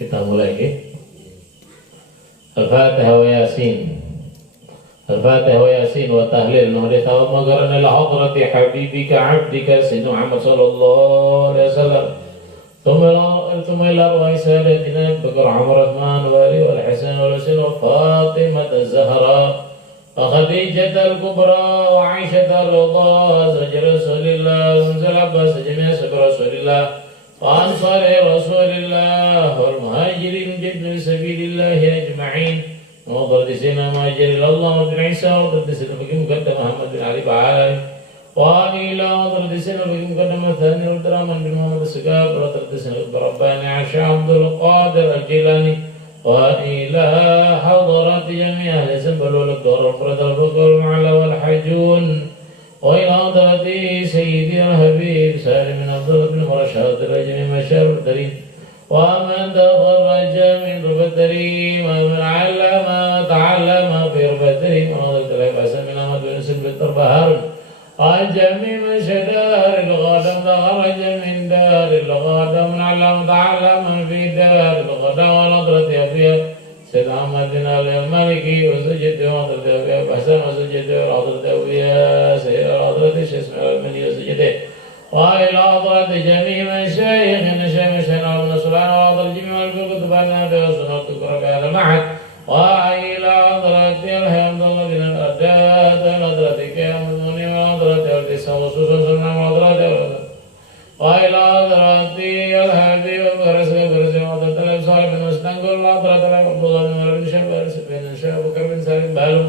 Kita mulai ya. Al-Fatihah wa Yasin. Al-Fatihah wa Yasin wa tahlil nuhri thawab magaran ila hadrati habibika abdika Sayyidina Muhammad sallallahu alaihi wasallam. ثم إلى أرواح سادتنا بكر عمر عثمان وعلي والحسن والحسين وفاطمة الزهراء وخديجة الكبرى وعائشة الرضا زوج رسول الله وانزل العباس جميع سبع رسول الله وأنصار رسول الله والمهاجرين جد سبيل الله أجمعين وضرد سيدنا مهاجر إلى الله بن عيسى وضرد سيدنا بكي مقدم محمد بن علي بعالي وإلى وضرد سيدنا بكي مقدم الثاني عبد الرحمن بن محمد السقاف وضرد سيدنا برباني عشا عبد القادر الجيلاني وإلى حضرات جميع أهل سنبل والدور والفرد والفقر والمعلى والحجون وإلى حضرة سيدي الحبيب سالم بن عبد الله بن مرشد الجميع مشار الدريم ومن تخرج من رب الدريم ومن علم تعلم في رب الدريم ونظرت له بأسا من أحمد بن سلم التربهار الجميع من شدار الغدم خرج من دار الغدم من علم تعلم في دار الغدم ونظرت أبيه سيد أحمد بن علي المالكي وسجد وحضرت أبيه بحسن وسجد وحضرت أبيه سيد حضرت شسم المني وسجده وإلى حضرت جميع مشايخنا شيخنا من سبحانه وحضر جميع الكتبنا بسنة تقرأ بهذا المعهد وإلى حضرت الحمد لله بن الأرداد ونظرت كيام المني ونظرت القصة وسوسا سنة ونظرت وإلى حضرت الحبيب وبرسل وحضرت الأبصار بن مستنقل وحضرت عبد الله بن عمر بن شباب بن شباب بكر بن سالم بالو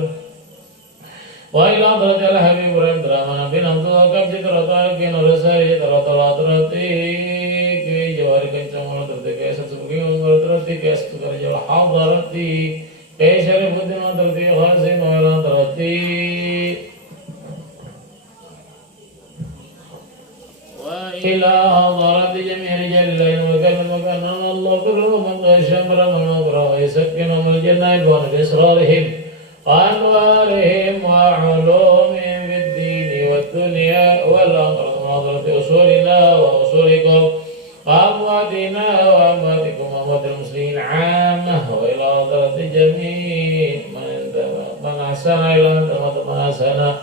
وإلى حضرت الحبيب إبراهيم الرحمن بن عبد الله كبشي ترطال كين رسالي ترطال حضرتي كي جواري كنشم ونظرتي كيسا سبكي ونظرتي كيسا تكرج حضرتي كي شريف الدين ونظرتي خاصي مولا حضرتي وإلى حضرت جميع رجال الله وكان الله كرم من غشم رمى وقرأ ويسكنهم الجنة يبون بإسرارهم وأنوارهم وعلومهم في الدين والدنيا والآخرة وحضرة أصولنا وأصولكم وأمواتنا وأمواتكم وأموات المسلمين عامة وإلى حضرة جميع من أحسن إلى من أحسن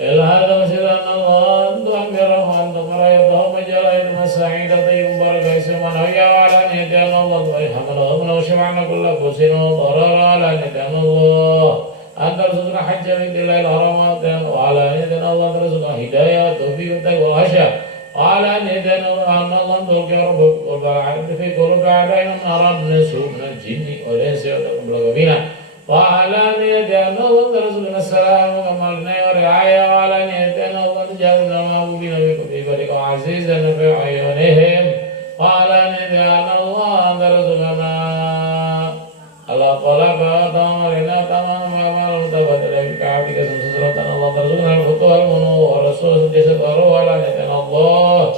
إلى هذا مسجد أن الله أنتم أميره وأنتم مرأيته مجالة المساعدة طيب مبارك اسمان هيا وعلى نيتان الله ويحملهم وشمعنا كل فسن وضرر على نيتان الله أن ترزقنا حج بيت الله الحرامات وعلى نيتان الله ترزقنا هداية توفيق وهشا وعلى نيتان أن الله ترك ربك والبعد في قرب أعدائنا من أراد نسوء من الجن والإنس وتقبل بنا وعلى نيتان الله ترزقنا السلام وكمالنا ورعاية وعلى نيتان الله تجعلنا محبوبين بك وعزيزا في عيونهم وعلى نيتان الله ترزقنا على طلب أمرنا تمام وعمل متبادل بك عبدك سلسلة الله ترزقنا الخطوة المنور والرسول جسد وروح على نيتان الله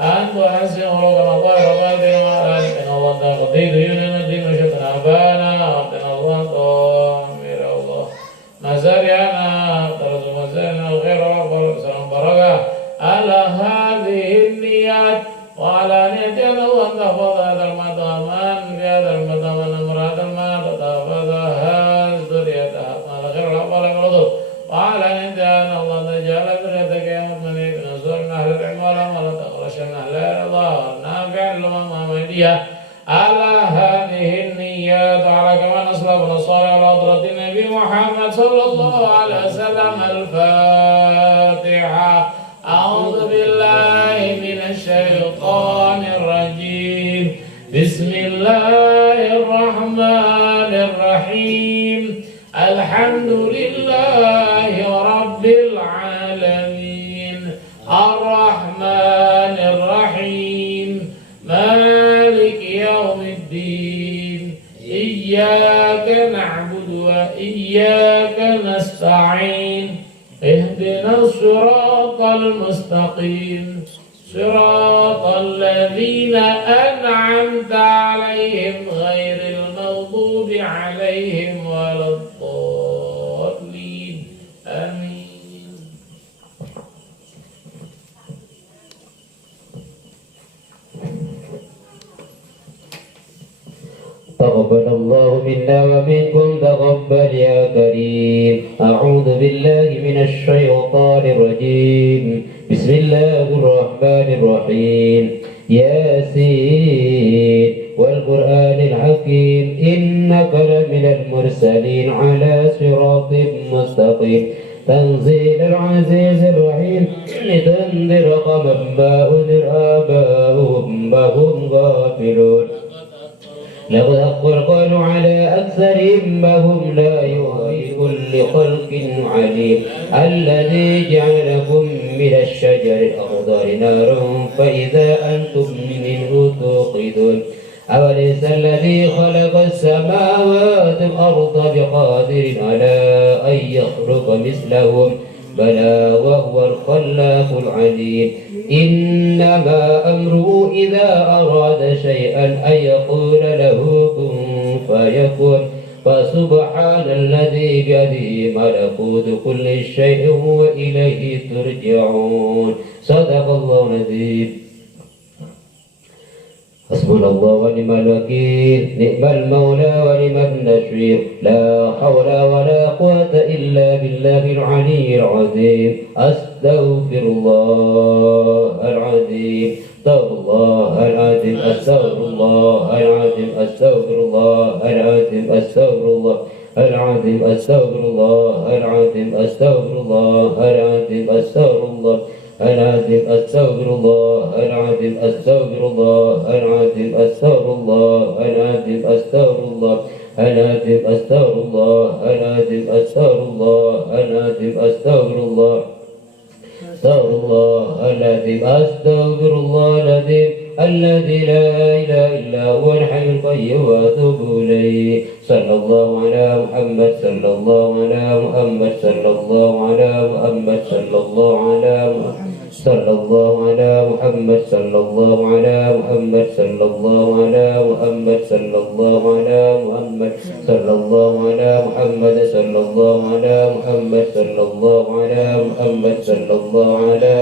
أنت وحسن ولوكنا الله ربنا وعلى نيتان الله تقضي ديوننا الدين وشتنا أبانا وعبدنا الله طامر الله مزارعنا ترزق مزارعنا الخير والسلام بركة على هذه النيات وعلى نيتنا الله تحفظ هذا المطامان في هذا المطامان أمرات الماء تحفظها ذريتها على خير الأقوال والردود وعلى نيتنا الله تجعل ذريتك يا مؤمنين بنصر من أهل العلم والعمل تخرج من أهل الرضا والنافع لمن مهدية على هذه النيات على كما نصلح ونصالح على حضرة النبي محمد صلى الله عليه وسلم الفاتحة أعوذ بالله من الشيطان الرجيم بسم الله الرحمن الرحيم الحمد لله رب العالمين الرحمن الرحيم مالك يوم الدين إياك نعبد وإياك نستعين اهدنا الصراط المستقيم صراط الذين أنعمت عليهم غير المغضوب عليهم ولا الضالين آمين. منا ومنكم تقبل يا كريم. أعوذ بالله من الشيطان الرجيم. بسم الله الرحمن الرحيم. ياسين والقرآن الحكيم إنك لمن المرسلين على صراط مستقيم تنزيل العزيز الرحيم لتنذر قوما ما أنذر آباؤهم وهم غافلون لقد حق القول على أكثرهم وهم لا يؤمنون بكل خلق عليم الذي جعل لكم من الشجر الأخضر نارا فإذا أنتم منه توقدون أوليس الذي خلق السماوات والأرض بقادر على أن يخلق مثلهم بلى وهو الخلاق العليم إنما أمره إذا أراد شيئا أن يقول له كن فيكون فسبحان الذي بيده ملكوت كل شيء وإليه ترجعون. صدق الله العظيم. حسبنا الله ونعم الوكيل نعم المولى ونعم النصير لا حول ولا قوة إلا بالله العلي العظيم. أستغفر الله العظيم استغفر الله العظيم استغفر الله العظيم استغفر الله العظيم استغفر الله العظيم استغفر الله العظيم استغفر الله العظيم استغفر الله العظيم استغفر الله العظيم استغفر الله العظيم استغفر الله العظيم استغفر الله العظيم استغفر الله العظيم استغفر الله العظيم استغفر الله استغفر الله العظيم استغفر الله العظيم الذي لا إله إلا هو الحي القيوم وأتوب إليه. صلى الله على محمد صلى الله على محمد صلى الله على محمد صلى الله على محمد صلى الله على محمد صلى الله على محمد صلى الله على محمد صلى الله على محمد صلى الله على محمد صلى الله على محمد صلى الله على محمد صلى الله على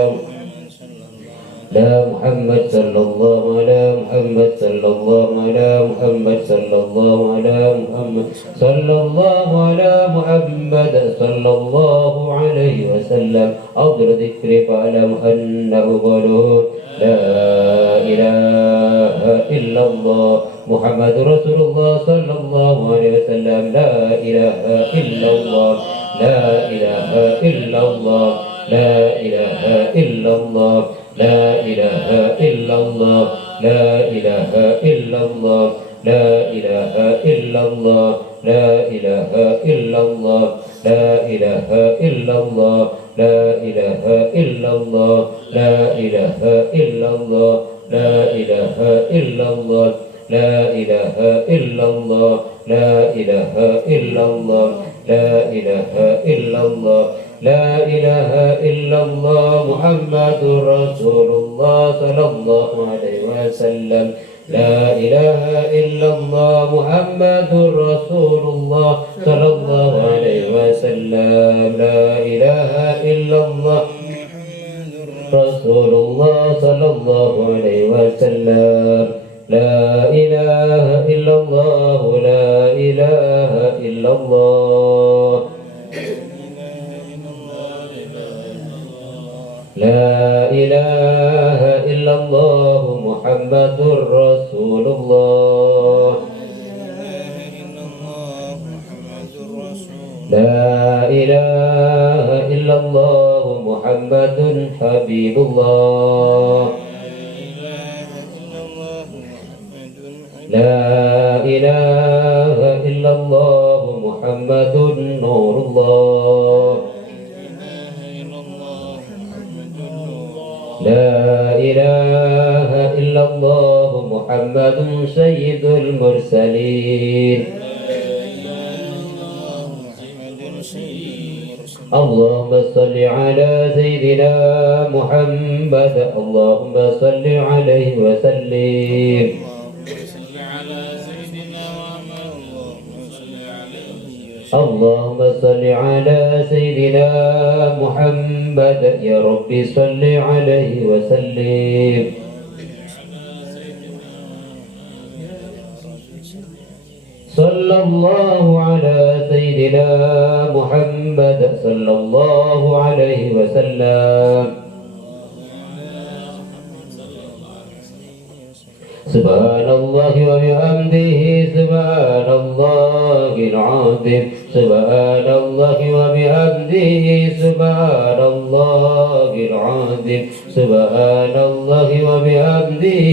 لا محمد صلى الله على محمد صلى الله على محمد صلى الله على محمد صلى الله على محمد صلى الله عليه وسلم. أفضل ذكر فاعلم أنه قوله لا إله إلا الله محمد رسول الله صلى الله عليه وسلم. لا إله إلا الله لا إله إلا الله لا إله إلا الله لا إله إلا الله لا إله إلا الله لا إله إلا الله لا إله إلا الله لا إله إلا الله لا إله إلا الله لا إله إلا الله لا إله إلا الله لا إله إلا الله لا إله إلا الله لا إله إلا الله لا إله إلا الله محمد رسول الله صلى الله عليه وسلم. لا إله إلا الله محمد رسول الله صلى الله عليه وسلم. لا إله إلا الله رسول الله صلى الله عليه وسلم. لا إله إلا الله لا إله إلا الله لا إله إلا الله محمد رسول الله. لا إله إلا الله محمد حبيب الله. لا إله إلا الله محمد نور الله. لا إله إلا الله محمد سيد المرسلين. اللهم صل على سيدنا محمد اللهم صل عليه وسلم. اللهم صل على سيدنا محمد يا ربي صل عليه وسلم. صلى الله على سيدنا محمد صلى الله عليه وسلم سبحان الله وبحمده سبحان الله العظيم سبحان الله وبحمده سبحان الله العظيم سبحان الله وبحمده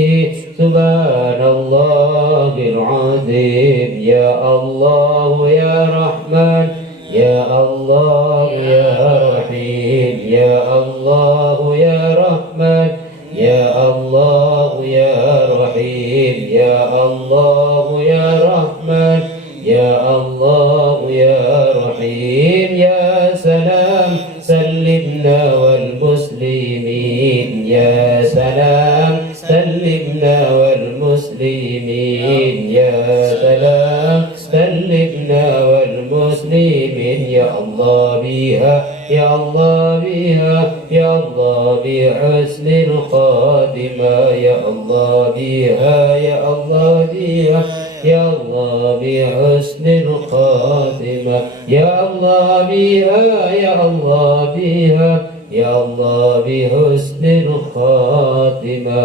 سبحان الله العظيم يا الله يا رحمن يا الله يا رحيم يا الله يا رحمن يا الله يا رحيم يا الله يا رحمن يا الله يا رحيم يا سلام سلمنا والمسلمين يا سلام سلمنا والمسلمين يا سلام سلمنا والمسلمين يا الله بها يا الله بها يا الله بحسن الخاتمة يا الله بها يا الله بها يا الله بحسن الخاتمة يا الله بها يا الله بها يا الله بحسن الخاتمة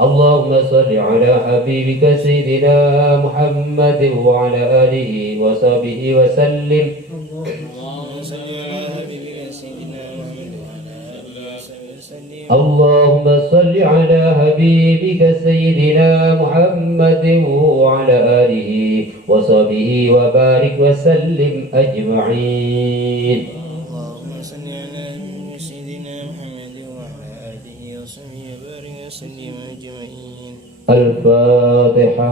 اللهم صل على حبيبك سيدنا محمد وعلى آله وصحبه وسلم اللهم صل على حبيبك سيدنا محمد وعلى آله وصحبه وبارك وسلم أجمعين اللهم صل على سيدنا محمد وعلى آله وصحبه وبارك وسلم أجمعين. الفاتحة.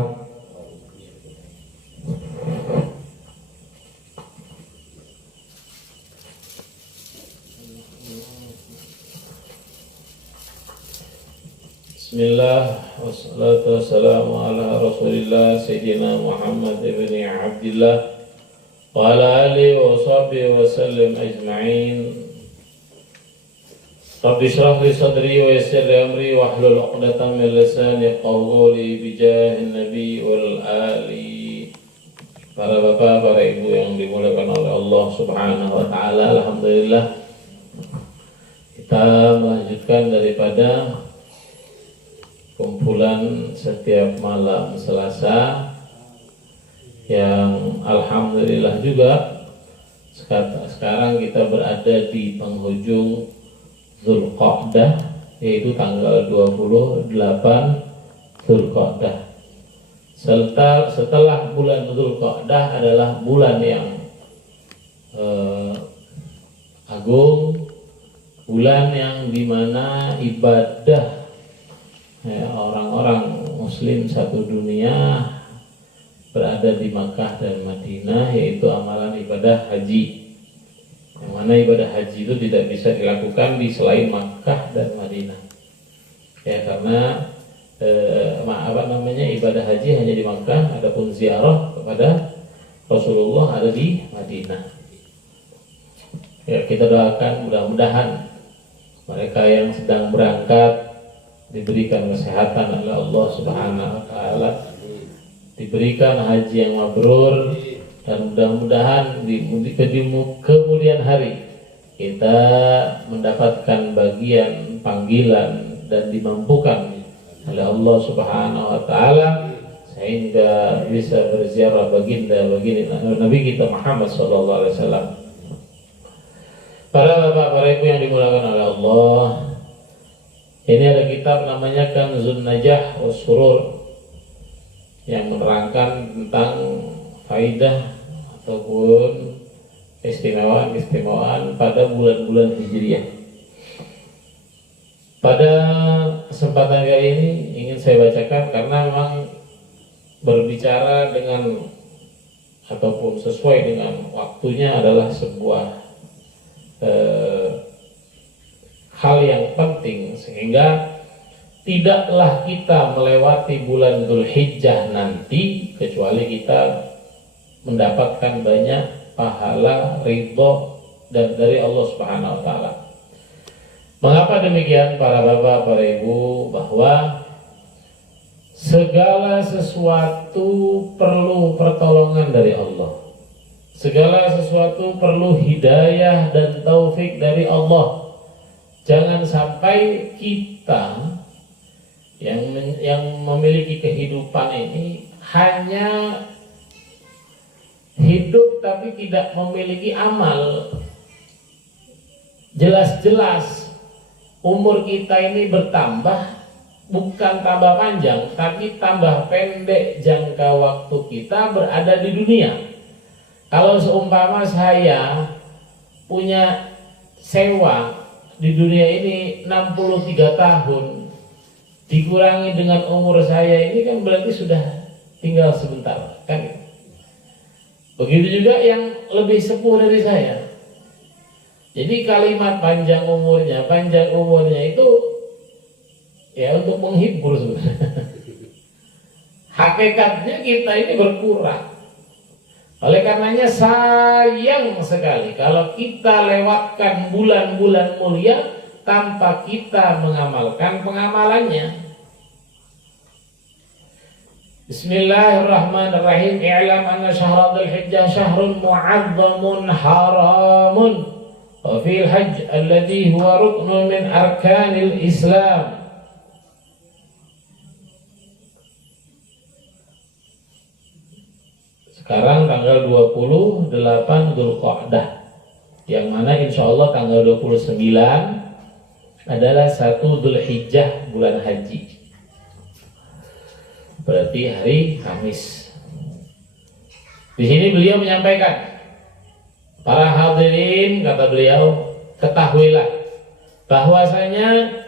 Bismillah wassalatu wassalamu ala rasulillah Sayyidina Muhammad ibn Abdillah wa ala alihi wa sahbihi wa sallim ajma'in. Rabbi shrah li sadri wa yassir li amri wa hlul 'uqdatam min lisani yafqahu qawli bi jahin nabi wal ali. Para bapak, para ibu yang dimuliakan oleh Allah Subhanahu wa taala, alhamdulillah kita melanjutkan daripada kumpulan setiap malam Selasa yang alhamdulillah juga sekarang kita berada di penghujung Zulqa'dah, yaitu tanggal 28 Zulqa'dah. Setelah bulan Zulqa'dah adalah bulan yang agung, bulan yang dimana ibadah orang-orang muslim satu dunia berada di Makkah dan Madinah, yaitu amalan ibadah haji, yang mana ibadah haji itu tidak bisa dilakukan di selain Makkah dan Madinah ya, karena ibadah haji hanya di Makkah, adapun ziarah kepada Rasulullah ada di Madinah ya. Kita doakan mudah-mudahan mereka yang sedang berangkat diberikan kesehatan oleh Allah Subhanahu wa taala, diberikan haji yang mabrur, dan mudah-mudahan di kemudian hari kita mendapatkan bagian panggilan dan dimampukan oleh Allah Subhanahu wa taala sehingga bisa berziarah baginda Nabi kita Muhammad sallallahu alaihi wasallam. Para bapak, para ibu yang dimuliakan oleh Allah, ini ada kitab namanya Kanzun Najah wa Surur yang menerangkan tentang faidah ataupun keistimewaan pada bulan-bulan Hijriah. Pada kesempatan kali ini ingin saya bacakan karena memang berbicara dengan ataupun sesuai dengan waktunya adalah sebuah hal yang penting, sehingga tidaklah kita melewati bulan Dzulhijjah nanti kecuali kita mendapatkan banyak pahala, ridho dan dari Allah Subhanahu wa taala. Mengapa demikian para bapak, para ibu? Bahwa segala sesuatu perlu pertolongan dari Allah. Segala sesuatu perlu hidayah dan taufik dari Allah. Jangan sampai kita yang memiliki kehidupan ini hanya hidup tapi tidak memiliki amal. Jelas-jelas umur kita ini bertambah, bukan tambah panjang, tapi tambah pendek jangka waktu kita berada di dunia. Kalau seumpama saya punya sewa di dunia ini 63 tahun, dikurangi dengan umur saya ini kan berarti sudah tinggal sebentar, kan? Begitu juga yang lebih sepuh dari saya. Jadi kalimat panjang umurnya itu ya untuk menghibur sebenarnya. Hakikatnya kita ini berkurang. Oleh karenanya sayang sekali kalau kita lewatkan bulan-bulan mulia tanpa kita mengamalkan pengamalannya. Bismillahirrahmanirrahim. I'lam anna syahra dzulhijjah syahrun mu'azzamun haramun wa fil hajj alladhi huwa ruknun min arkanil Islam. Sekarang tanggal 28 Dzulqa'dah, yang mana insya Allah tanggal 29 adalah 1 Dzulhijjah, bulan haji. Berarti hari Kamis. Di sini beliau menyampaikan, para hadirin, kata beliau, ketahuilah bahwasanya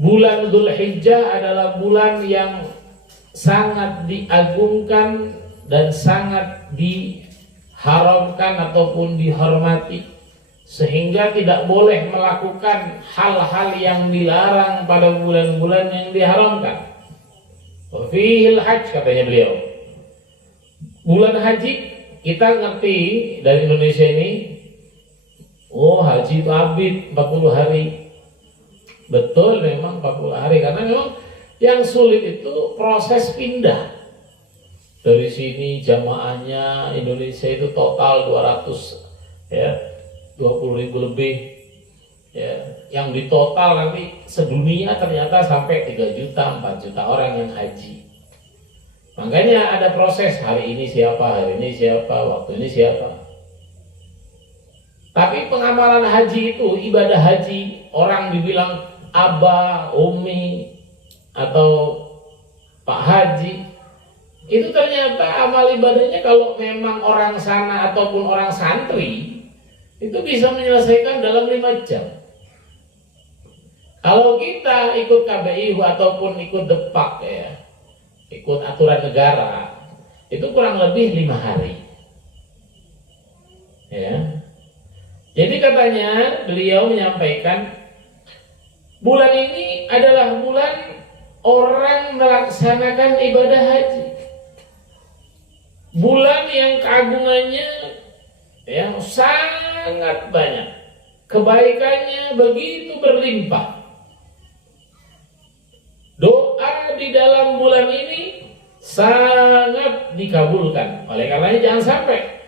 bulan Dzulhijjah adalah bulan yang sangat diagungkan dan sangat diharamkan ataupun dihormati, sehingga tidak boleh melakukan hal-hal yang dilarang pada bulan-bulan yang diharamkan. Fihil hajj, katanya beliau. Bulan haji kita ngerti dari Indonesia ini, oh haji itu abid 40 hari. Betul, memang 40 hari, karena memang yang sulit itu proses pindah. Dari sini jamaahnya Indonesia itu total 200 ya, 20.000 lebih ya. Yang di total nanti sedunia ternyata sampai 3 juta, 4 juta orang yang haji. Makanya ada proses, hari ini siapa, hari ini siapa, waktu ini siapa. Tapi pengamalan haji itu, ibadah haji, orang dibilang Abah, Umi, atau Pak Haji, itu ternyata amal ibadahnya kalau memang orang sana ataupun orang santri itu bisa menyelesaikan dalam 5 jam. Kalau kita ikut KBIU ataupun ikut depak ya, ikut aturan negara, itu kurang lebih 5 hari. Ya. Jadi katanya beliau menyampaikan bulan ini adalah bulan orang melaksanakan ibadah haji. Bulan yang keagungannya yang sangat banyak, kebaikannya begitu berlimpah. Doa di dalam bulan ini sangat dikabulkan. Oleh karenanya jangan sampai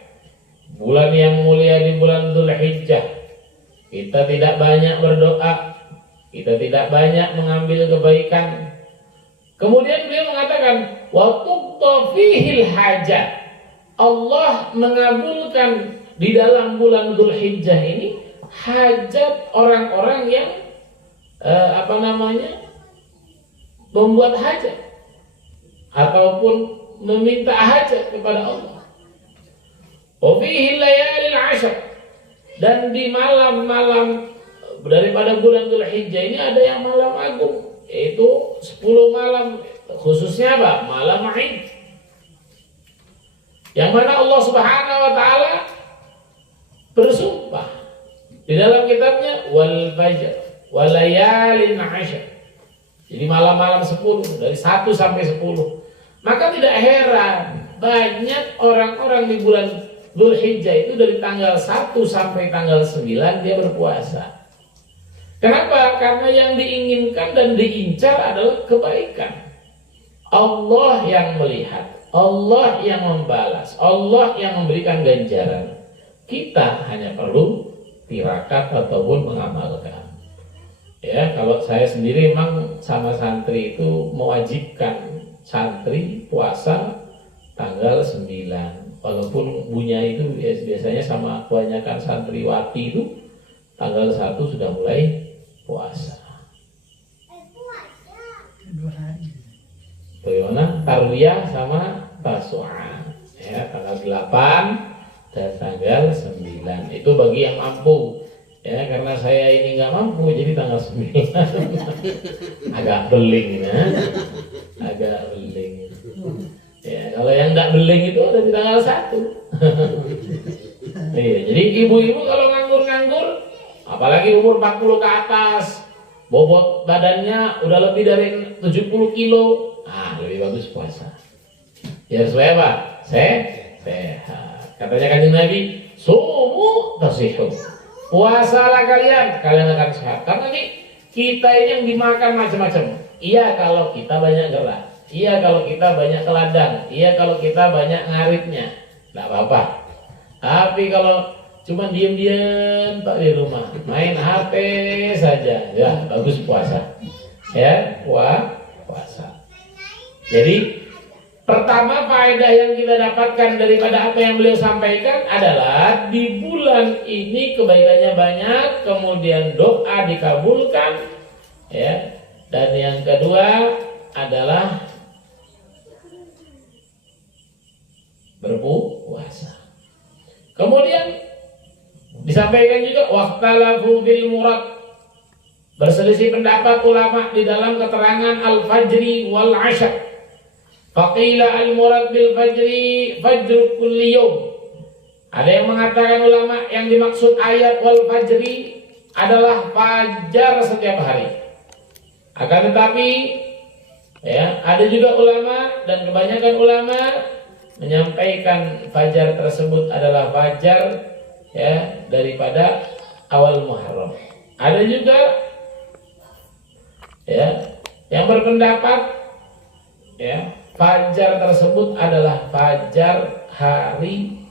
bulan yang mulia di bulan Dzulhijjah kita tidak banyak berdoa, kita tidak banyak mengambil kebaikan. Kemudian beliau mengatakan wa tuqta fihil hajat. Allah mengabulkan di dalam bulan Dzulhijjah ini hajat orang-orang yang membuat hajat ataupun meminta hajat kepada Allah. Wa fihil layalil 'ashr, dan di malam-malam daripada bulan Dzulhijjah ini ada yang malam agung, yaitu 10 malam, khususnya apa? Malam Id. Yang mana Allah Subhanahu wa taala bersumpah di dalam kitabnya wal fajr wal layalin 'ashr. Jadi malam-malam 10, dari 1 sampai 10. Maka tidak heran banyak orang-orang di bulan Dzulhijjah itu dari tanggal 1 sampai tanggal 9 dia berpuasa. Kenapa? Karena yang diinginkan dan diincar adalah kebaikan. Allah yang melihat, Allah yang membalas, Allah yang memberikan ganjaran. Kita hanya perlu tirakat ataupun mengamalkan. Ya, kalau saya sendiri memang sama santri itu mewajibkan santri puasa tanggal 9. Walaupun punya itu biasanya sama kebanyakan santriwati itu tanggal 1 sudah mulai puasa. Bagaimana? Tarwiyah sama Tasu'a. Ya, tanggal 8 dan tanggal 9. Itu bagi yang mampu. Ya, karena saya ini nggak mampu, jadi tanggal 9. Agak beling ya. Agak beling. Ya, kalau yang nggak beling itu ada di tanggal 1. Iya, jadi ibu-ibu kalau nganggur-nganggur, apalagi umur 40 ke atas, bobot badannya udah lebih dari 70 kilo, lebih bagus puasa. Ya supaya apa? Sehat. Katanya Kanjeng Nabi, sumu tasihhu. Puasalah kalian akan sehat. Karena nih kita ini yang dimakan macam-macam. Iya kalau kita banyak gerak. Iya kalau kita banyak teladang. Iya kalau kita banyak ngaritnya. Nggak apa-apa. Tapi kalau cuma diam-diam tak di rumah, main HP saja, ya bagus puasa. Ya, puasa. Jadi pertama faedah yang kita dapatkan daripada apa yang beliau sampaikan adalah di bulan ini kebaikannya banyak, kemudian doa dikabulkan, ya. Dan yang kedua adalah berpuasa. Kemudian disampaikan juga waqtalafu fil murad, berselisih pendapat ulama di dalam keterangan al-fajri wal 'ashr. Faqila al-murad bil fajri fajr kulli yawm. Ada yang mengatakan ulama yang dimaksud ayat wal fajri adalah fajar setiap hari. Akan tetapi ya, ada juga ulama dan kebanyakan ulama menyampaikan fajar tersebut adalah fajar ya daripada awal Muharram. Ada juga ya yang berpendapat ya fajar tersebut adalah fajar hari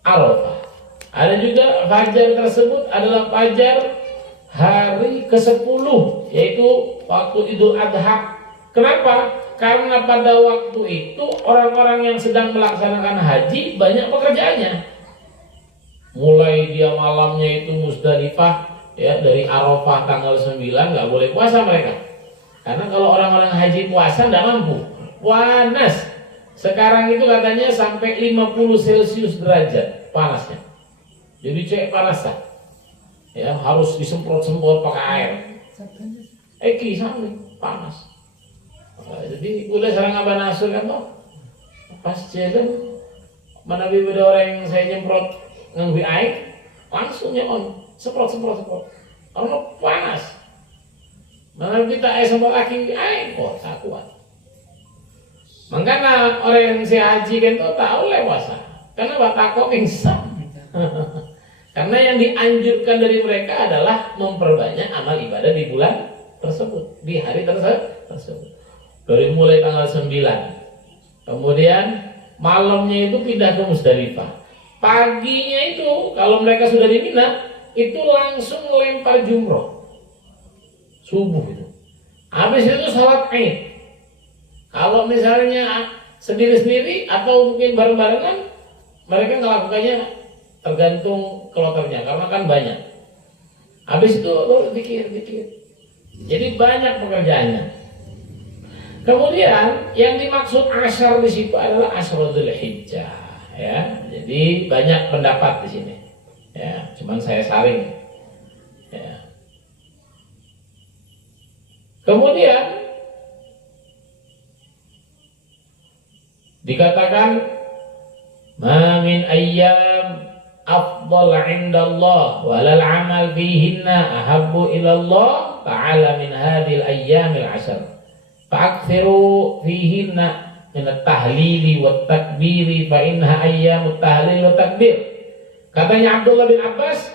Arafah. Ada juga fajar tersebut adalah fajar hari ke-10, yaitu waktu Idul Adha. Kenapa? Karena pada waktu itu orang-orang yang sedang melaksanakan haji banyak pekerjaannya. Mulai dia malamnya itu Musdalifah, ya dari Arafah tanggal 9 nggak boleh puasa mereka. Karena kalau orang-orang haji puasa nggak mampu. Panas. Sekarang itu katanya sampai 50 Celcius derajat panasnya. Jadi cek panasnya. Ya, harus disemprot-semprot pakai air. Sampai panas. Jadi boleh sarang abah nasur kan toh. Pas jalan mana beda orang yang saya nyemprot ngambil air langsung nyon semprot. Karena panas. Mana kita semprot lagi air kok tak kuat. Makanya orang yang saya haji kan tuh tahu puasa. Karena batako pingsan. Karena yang dianjurkan dari mereka adalah memperbanyak amal ibadah di bulan tersebut, di hari tersebut. Dari mulai tanggal 9. Kemudian malamnya itu pindah ke Musdalifah. Paginya itu kalau mereka sudah di Mina, itu langsung lempar jumroh. Subuh itu. Habis itu salat Id. Kalau misalnya sendiri-sendiri atau mungkin bareng-barengan, mereka melakukannya tergantung kloternya karena kan banyak. Habis itu baru dikir. Jadi banyak pekerjaannya. Kemudian yang dimaksud asyar di situ adalah Asyarul Dzulhijjah, ya. Jadi banyak pendapat di sini. Ya, cuman saya saring. Ya. Kemudian dikatakan ma min ayyam afdal 'indallah walal 'amal fihinna ahabbu ila Allah ta'ala min hadhil ayyamil 'ashr fa'akthiru fihinna min at-tahlili wat takbiri fa innaha ayyamut tahlil wat takbir. Katanya Abdullah bin Abbas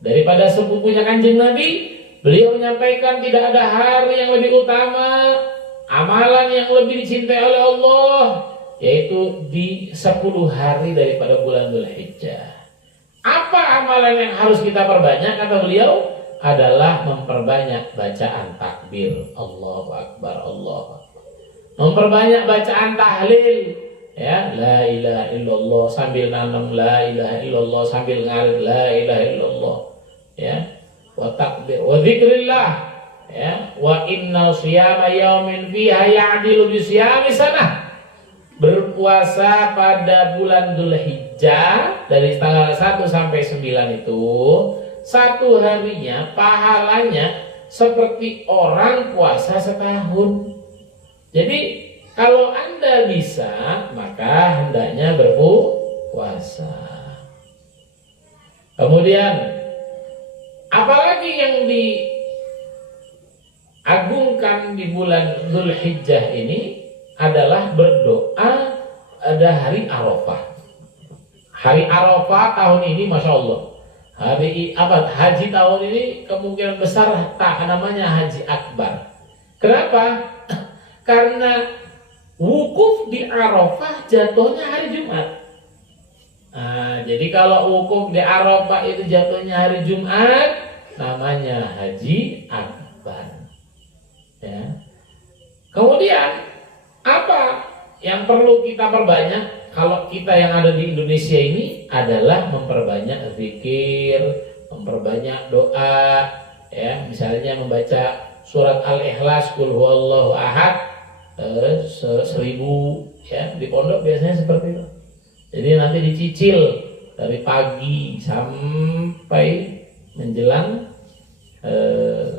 daripada sepupunya Kanjeng Nabi, beliau menyampaikan tidak ada hari yang lebih utama amalan yang lebih dicintai oleh Allah yaitu di 10 hari daripada bulan Dzulhijjah. Apa amalan yang harus kita perbanyak kata beliau? Adalah memperbanyak bacaan takbir, Allahu Akbar, Allahu Akbar. Memperbanyak bacaan tahlil, ya, la ilaha illallah sambil nanam, la ilaha illallah sambil ngarit, la ilaha illallah, ya, wa takbir, wa dzikrillah, ya, wa inna siyama yaumin fiha ya'dilu bi siyami sanah. Berpuasa pada bulan Dzulhijjah dari tanggal 1 sampai 9 itu, satu harinya pahalanya seperti orang puasa setahun. Jadi kalau Anda bisa, maka hendaknya berpuasa. Kemudian apalagi yang diagungkan di bulan Dzulhijjah ini adalah berdoa ada hari Arafah. Hari Arafah tahun ini Masya Allah, haji tahun ini kemungkinan besar tak namanya Haji Akbar. Kenapa? Karena wukuf di Arafah jatuhnya hari Jumat. Nah, jadi kalau wukuf di Arafah itu jatuhnya hari Jumat, namanya Haji Akbar. Ya. Kemudian apa yang perlu kita perbanyak kalau kita yang ada di Indonesia ini adalah memperbanyak zikir, memperbanyak doa, ya, misalnya membaca surat Al-Ikhlas, Qul huwallahu ahad 1000, ya, di pondok biasanya seperti itu. Jadi nanti dicicil dari pagi sampai menjelang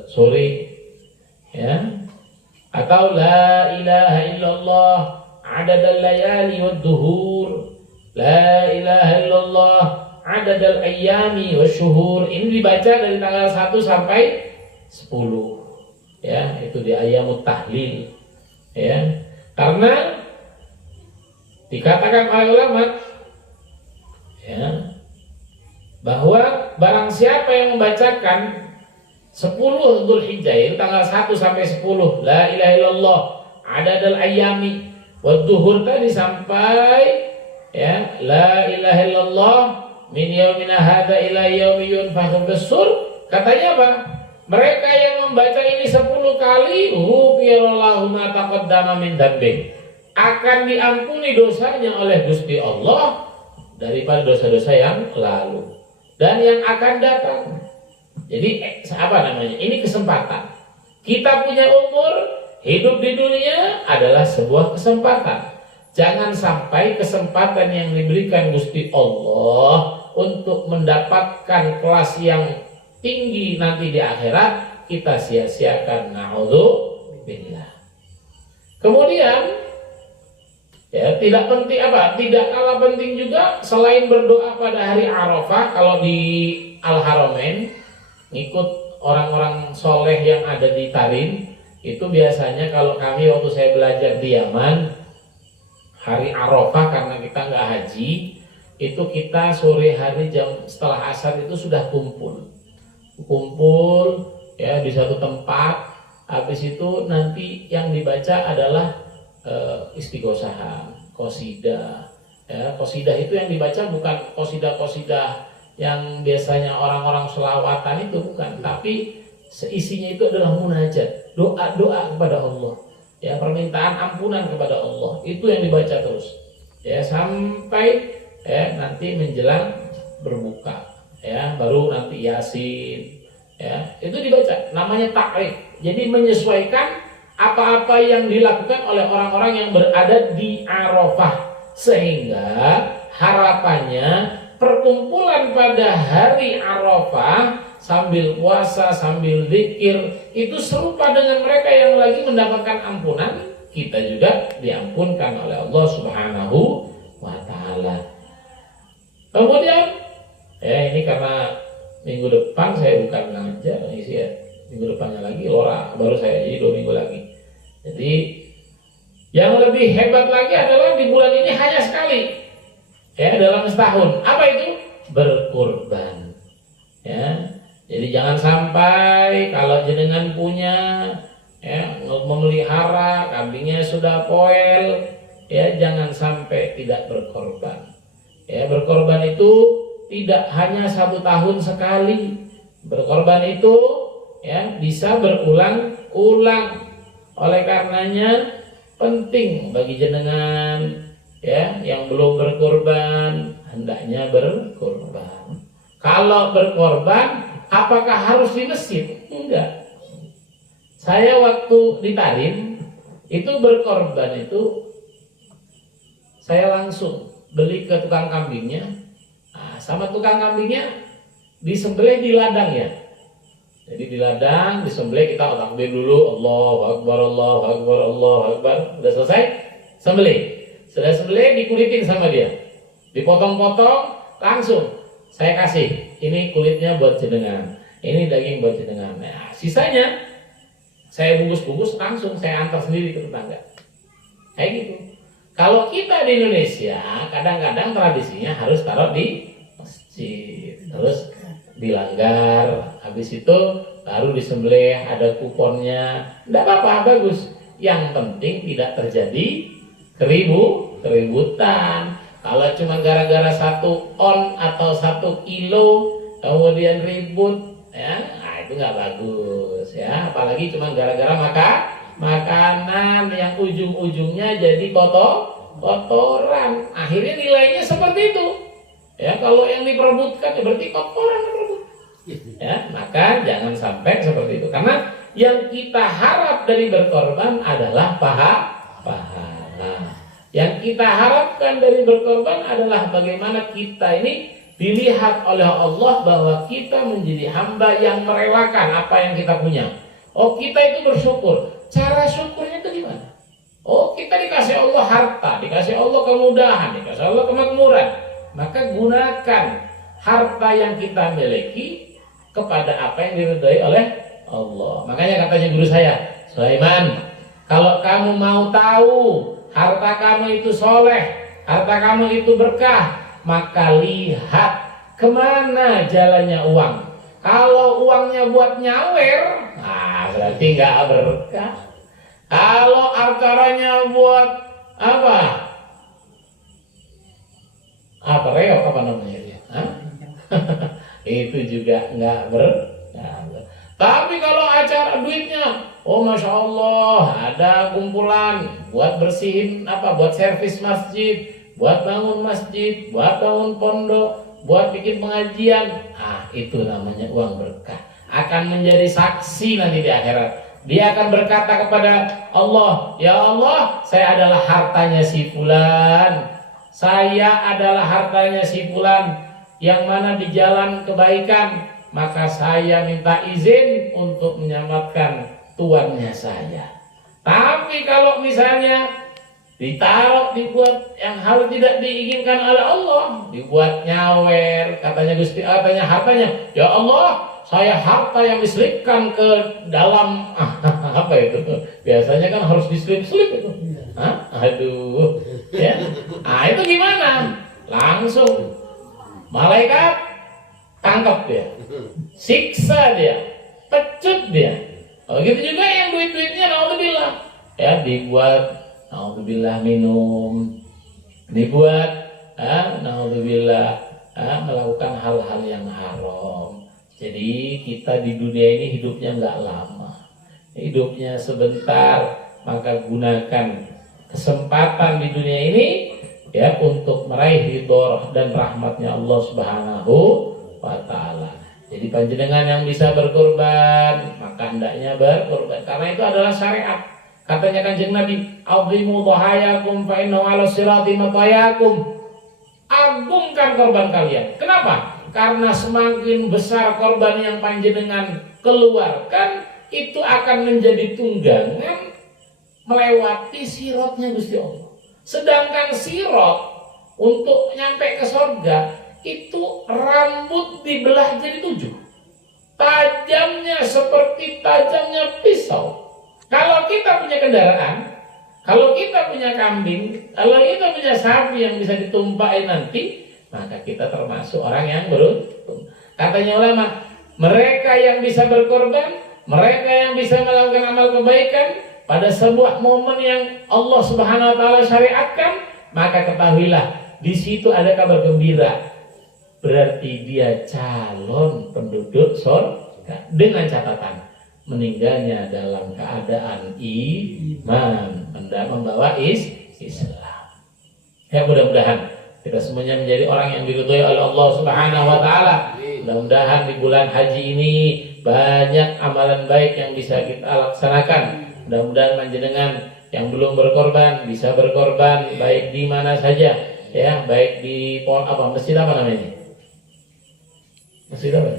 sore, ya. Atau la ilaha illallah adadal layali wad duhur, la ilaha illallah adadal ayyami wasyuhur. Ini dibaca dari tanggal 1 sampai 10, ya, itu di ayyamut tahlil, ya. Karena dikatakan oleh ulama, ya, bahwa barang siapa yang membacakan 10 Dzulhijjah itu tanggal 1 sampai 10 la ilaha illallah adadal ayyami wad duhur tadi sampai, ya, la ilaha illallah min yaumina hadza ila yaumi yunfakhu bis-sur. Katanya apa? Mereka yang membaca ini 10 kali ghufirallahu ma taqaddama min dzambi, akan diampuni dosanya oleh Gusti Allah daripada dosa-dosa yang lalu dan yang akan datang. Jadi apa namanya? Ini kesempatan. Kita punya umur, hidup di dunia adalah sebuah kesempatan. Jangan sampai kesempatan yang diberikan Gusti Allah untuk mendapatkan kelas yang tinggi nanti di akhirat kita sia-siakan. Na'udzubillah. Kemudian, ya, tidak penting apa? Tidak kalah penting juga selain berdoa pada hari Arafah, kalau di Al-Haramain ngikut orang-orang soleh yang ada di Tarim, itu biasanya kalau kami waktu saya belajar di Yaman, hari Arafah karena kita nggak haji, itu kita sore hari jam setelah asar itu sudah kumpul, ya, di satu tempat. Habis itu nanti yang dibaca adalah istighosahan, qasidah, ya. Qasidah itu yang dibaca bukan qasidah-qasidah yang biasanya orang-orang selawatan itu, bukan, tapi isinya itu adalah munajat, doa-doa kepada Allah, ya, permintaan ampunan kepada Allah, itu yang dibaca terus, ya, sampai, ya, nanti menjelang berbuka, ya, baru nanti Yasin, ya, itu dibaca, namanya takrif. Jadi menyesuaikan apa-apa yang dilakukan oleh orang-orang yang berada di Arafah, sehingga harapannya perkumpulan pada hari Arafah sambil puasa, sambil zikir itu serupa dengan mereka yang lagi mendapatkan ampunan. Kita juga diampunkan oleh Allah Subhanahu wa ta'ala. Kemudian, ya, ini karena minggu depan saya bukan ngajar isi, ya, minggu depannya lagi Lora baru saya, jadi 2 minggu lagi. Jadi yang lebih hebat lagi adalah di bulan ini hanya sekali, ya, dalam setahun. Apa itu? Berkurban, ya. Jadi jangan sampai kalau jenengan punya ya, memelihara kambingnya sudah poel, ya jangan sampai tidak berkorban. Ya, berkorban itu tidak hanya 1 tahun sekali. Berkorban itu ya bisa berulang-ulang. Oleh karenanya penting bagi jenengan ya yang belum berkorban hendaknya berkorban. Kalau berkorban apakah harus di masjid? Enggak. Saya waktu di Tarim itu berkorban itu saya langsung beli ke tukang kambingnya, sama tukang kambingnya disembelih di ladang ya. Jadi di ladang disembelih, kita takbir dulu, Allahu Akbar, Allahu Akbar, Allahu Akbar. Sudah selesai, sembelih. Sudah sembelih, dikulitin sama dia, dipotong-potong, langsung saya kasih. Ini kulitnya buat jenengan, ini daging buat jenengan. Nah, sisanya saya bungkus-bungkus, langsung saya antar sendiri ke tetangga. Kayak gitu. Kalau kita di Indonesia, kadang-kadang tradisinya harus taruh di masjid, terus dilanggar, habis itu baru disembelih, ada kuponnya. Tidak apa-apa, bagus. Yang penting tidak terjadi keributan. Kalau cuma gara-gara 1 on atau 1 kilo kemudian ribut, ya, nah itu nggak bagus, ya. Apalagi cuma gara-gara makanan yang ujung-ujungnya jadi kotoran, akhirnya nilainya seperti itu. Ya, kalau yang diperebutkan ya berarti kotoran diperebut. Ya, maka jangan sampai seperti itu. Karena yang kita harap dari berkorban adalah pahala. Yang kita harapkan dari berkorban adalah bagaimana kita ini dilihat oleh Allah bahwa kita menjadi hamba yang merelakan apa yang kita punya. Oh, kita itu bersyukur. Cara syukurnya itu gimana? Oh, kita dikasih Allah harta, dikasih Allah kemudahan, dikasih Allah kemakmuran. Maka gunakan harta yang kita miliki kepada apa yang diridhai oleh Allah. Makanya katanya guru saya, Sulaiman, kalau kamu mau tahu harta kamu itu soleh, harta kamu itu berkah, maka lihat kemana jalannya uang. Kalau uangnya buat nyawer, nah berarti nggak berkah. Kalau acaranya buat apa? Apa reok apa namanya dia? Itu juga nggak berkah. Tapi kalau acara duitnya, oh masya Allah, ada kumpulan buat bersihin apa? Buat servis masjid, buat bangun masjid, buat bangun pondok, buat bikin pengajian. Ah, itu namanya uang berkah. Akan menjadi saksi nanti di akhirat. Dia akan berkata kepada Allah, ya Allah, saya adalah hartanya si fulan. Saya adalah hartanya si fulan yang mana di jalan kebaikan, maka saya minta izin untuk menyelamatkan tuannya saya. Tapi kalau misalnya ditaruh, dibuat yang hal tidak diinginkan oleh Allah, dibuat nyawer, katanya Gusti, katanya hartanya, ya Allah, saya harta yang diselipkan ke dalam apa itu? Biasanya kan harus diselip-selip itu. Hah? Aduh, ya. Nah itu gimana? Langsung malaikat tangkap dia, siksa dia, pecut dia. Oh, gitu juga yang duit-duitnya, naudzubillah, ya dibuat, naudzubillah minum, dibuat, naudzubillah, melakukan hal-hal yang haram. Jadi kita di dunia ini hidupnya nggak lama, hidupnya sebentar, maka gunakan kesempatan di dunia ini ya untuk meraih ridho dan rahmatnya Allah Subhanahu wa Ta'ala. Jadi panjenengan yang bisa berkorban, maka hendaknya berkorban, karena itu adalah syariat. Katanya Kanjeng Nabi, "Azimu dhahayakum fa innahu 'ala sirati matayakum." Agungkan korban kalian. Kenapa? Karena semakin besar korban yang panjenengan keluarkan, itu akan menjadi tunggangan melewati sirotnya Gusti Allah. Sedangkan sirot untuk nyampe ke surga itu rambut dibelah jadi 7. Tajamnya seperti tajamnya pisau. Kalau kita punya kendaraan, kalau kita punya kambing, kalau kita punya sapi yang bisa ditumpahin nanti, maka kita termasuk orang yang beruntung. Katanya ulama, mereka yang bisa berkorban, Mereka yang bisa melakukan amal kebaikan pada sebuah momen yang Allah Subhanahu wa taala syariatkan, maka ketahuilah di situ ada kabar gembira. Berarti dia calon penduduk surga dengan catatan meninggalnya dalam keadaan iman, membawa Islam. Ya, mudah-mudahan kita semuanya menjadi orang yang diridhoi oleh Allah Subhanahu wa taala. Mudah-mudahan di bulan haji ini banyak amalan baik yang bisa kita laksanakan. Mudah-mudahan panjenengan yang belum berkorban bisa berkorban baik di mana saja, ya, baik di masjid apa namanya? Masjid apa?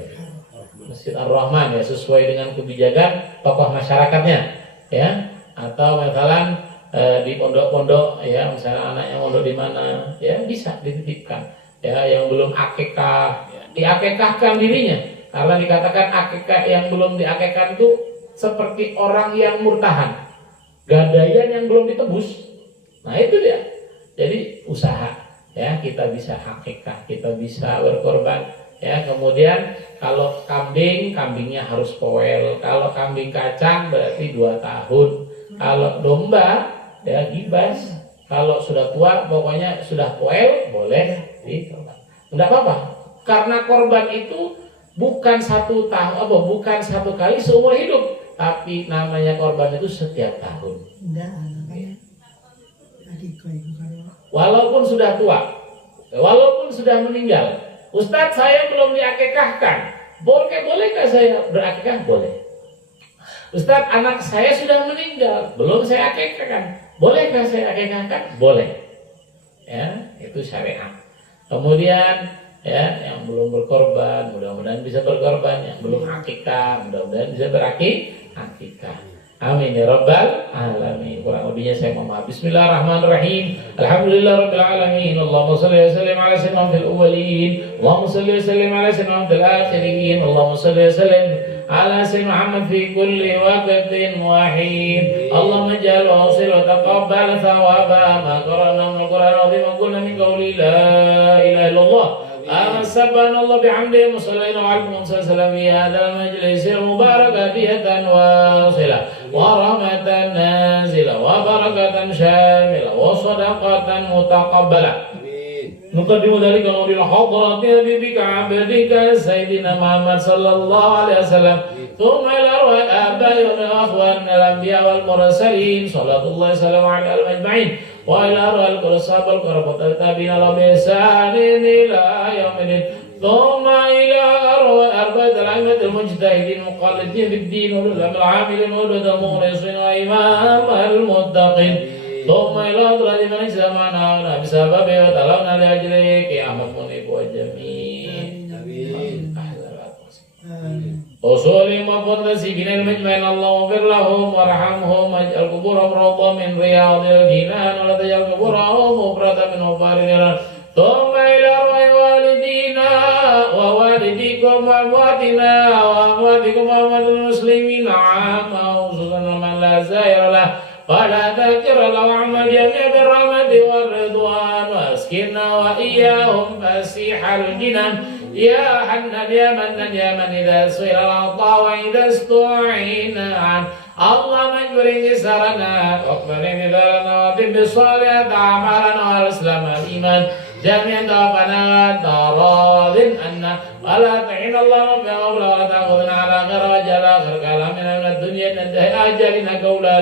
Masjid Ar-Rahman, ya, sesuai dengan kebijakan tokoh masyarakatnya, ya, atau misalnya di pondok-pondok, ya, misalnya anak yang pondok di mana, ya, bisa dititipkan, ya, yang belum akikah, ya, diakikahkan dirinya, karena dikatakan akikah yang belum diakikahkan itu seperti orang yang murtahan, gadaian yang belum ditebus. Nah itu dia. Jadi usaha, ya, kita bisa akikah, kita bisa berkorban. Ya, kemudian kalau kambingnya harus poel. Kalau kambing kacang berarti 2 tahun. Kalau domba, ya, gibas. Kalau sudah tua, pokoknya sudah poel, boleh dikorban. Enggak apa-apa. Karena korban itu bukan 1 tahun, bukan 1 kali seumur hidup, tapi namanya korban itu setiap tahun. Walaupun sudah tua, walaupun sudah meninggal. Ustadz, saya belum diakikahkan. Bolehkah saya berakikah? Boleh. Ustadz, anak saya sudah meninggal, belum saya akikahkan. Bolehkah saya akikahkan? Boleh. Ya, itu syariat. Kemudian, ya, yang belum berkorban, mudah-mudahan bisa berkorban. Yang belum akikah, mudah-mudahan bisa berakikah. Amin ya rabbal alamin. Kurang lebihnya saya mohon maaf. Bismillahirrahmanirrahim. Alhamdulillahirabbil alamin. Allahumma shalli wa sallim ala sayyidina Muhammadil awwalin. Allahumma shalli wa sallim ala sayyidina Muhammadil akhirin. Allahumma shalli wa sallim ala sayyidina Muhammad fi kulli waqtin wa hin. Allahumma ij'al wa awsil wa taqabbal thawaba ma qara'na min al-Qur'an wa bima qulna min qawli la ilaha illallah. Subhanallah bihamdihi wa sallallahu alaihi wa sallam fi hadzal majlis al-mubarak hadiyatan wasilah wa rahmatan nazilah wa barakatan syamilah wa sadaqatan mutaqabbalah. Nuqaddimu dzalika nuril hadrati habibika abdika sayyidina Muhammad sallallahu alaihi wasallam thumma ila arwah abai wa akhwan al-anbiya wal mursalin sallallahu alaihi wa ajma'in wa ila arwah al-qurasab wal qarabat tabi'in ala bisanin ila yaumil thumma ila arwah arba'at al-a'immat al-mujtahidin muqallidin fid-din wal ulama al-'amilin wal mukhlisin wa imam al-muttaqin ثم إلى أطراف من اجتمعنا بسببه وتلونا لأجله قيامة منيب والجميع أصولهم وفضلسبين المجمعين اللهم اغفر لهم وارحمهم واجعل قبورهم روضة من رياض الجنان ولا تجعل قبورهم مفردة من غفار النيران ثم إلى أرواح والدينا ووالديكم وأمواتنا وأمواتكم وأموات المسلمين عامة خصوصا من لا زائر له ولا ذاكر له عمل جميع بالرحمة والرضوان واسكننا وإياهم فسيح الجنان يا حنان يا منان يا من إذا سئل العطاء وإذا استعين عنه اللهم اجبر انكسارنا واقبل انذارنا واتم بالصالحات أعمالنا والإسلام والإيمان جميعا توفنا وأنت راض عنا ولا تعين الله ربنا ولا تأخذنا على خير وجل آخر كلامنا من الدنيا ننتهي أجلنا قول لا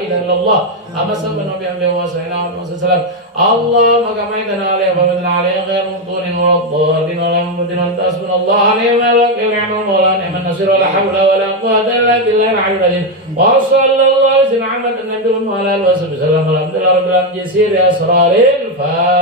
إله إلا الله أما سبحانه بحمده وسعنا وسلم اللهم كما عندنا عليه فمدنا عليه غير مفتون ولا ضالين ولا ممتن وأنت حسبنا الله عليه ما الوكيل نعم المولى نعم النصير ولا حول ولا قوة إلا بالله العلي العظيم وصلى الله على سيدنا محمد النبي وعلى آله وصحبه وسلم والحمد لله رب العالمين جسير أسرار الفاتحة.